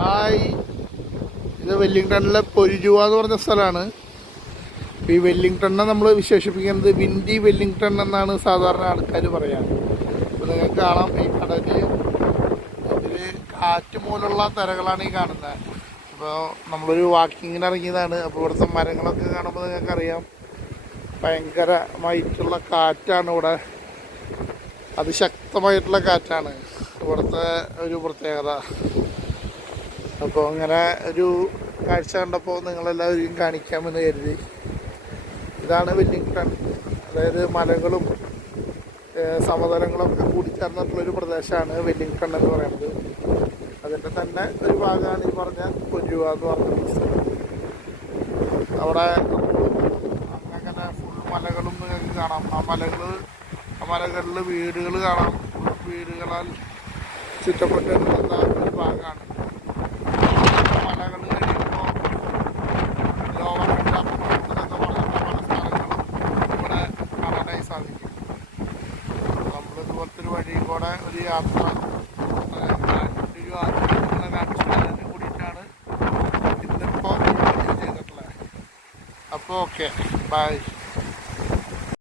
Hi, ഇത് വെല്ലിംഗ്ടണിലെ പൊരിജുവ എന്ന് പറഞ്ഞ സ്ഥലമാണ്. ഈ വെല്ലിംഗ്ടണിനെ നമ്മൾ വിശേഷിപ്പിക്കുന്നത് വിൻഡി വെല്ലിംഗ്ടൺ എന്നാണ് സാധാരണ ആൾക്കാർ പറയാൻ. അപ്പോൾ നിങ്ങൾക്ക് കാണാം, ഈ കടലിൽ ഇതിൽ കാറ്റ് മൂലമുള്ള തിരകളാണ് ഈ കാണുന്നത്. അപ്പോൾ നമ്മളൊരു വാക്കിങ്ങിന് ഇറങ്ങിയതാണ്. അപ്പോൾ ഇവിടുത്തെ മരങ്ങളൊക്കെ കാണുമ്പോൾ നിങ്ങൾക്കറിയാം, ഭയങ്കരമായിട്ടുള്ള കാറ്റാണ് ഇവിടെ. അതിശക്തമായിട്ടുള്ള കാറ്റാണ് ഇവിടുത്തെ ഒരു പ്രത്യേകത. അപ്പോൾ അങ്ങനെ ഒരു കാഴ്ച കണ്ടപ്പോൾ നിങ്ങളെല്ലാവരെയും കാണിക്കാമെന്ന് കരുതി. ഇതാണ് വെല്ലിംഗ്ടൺ. അതായത് മലകളും സമതലങ്ങളൊക്കെ കൂടിച്ചേർന്നിട്ടുള്ളൊരു പ്രദേശമാണ് വെല്ലിംഗ്ടൺ എന്ന് പറയുന്നത്. അതിൻ്റെ തന്നെ ഒരു ഭാഗമാണ് ഈ പറഞ്ഞ പൊരിജുവ എന്ന് പറഞ്ഞ സ്ഥലം. അവിടെ അങ്ങനെ ഫുൾ മലകളും നിങ്ങൾക്ക് കാണാം. ആ മലകളിൽ വീടുകൾ കാണാം. വീടുകളാൽ ചുറ്റപ്പെട്ടിരുന്ന ഒരു ഭാഗമാണ്. മലകൾ കഴിയുമ്പോൾ ലോവർ എന്നൊക്കെ പറഞ്ഞിട്ടുള്ള പല സ്ഥലങ്ങളും ഇവിടെ കാണാനായി സാധിക്കും. നമ്മളിതുപോലത്തെ ഒരു വഴി കൂടെ ഒരു യാത്ര കാണിച്ചു കൂടിയിട്ടാണ് ഇന്നിപ്പോൾ ചെയ്തിട്ടുള്ളത്. അപ്പോൾ ഓക്കെ, ബൈ.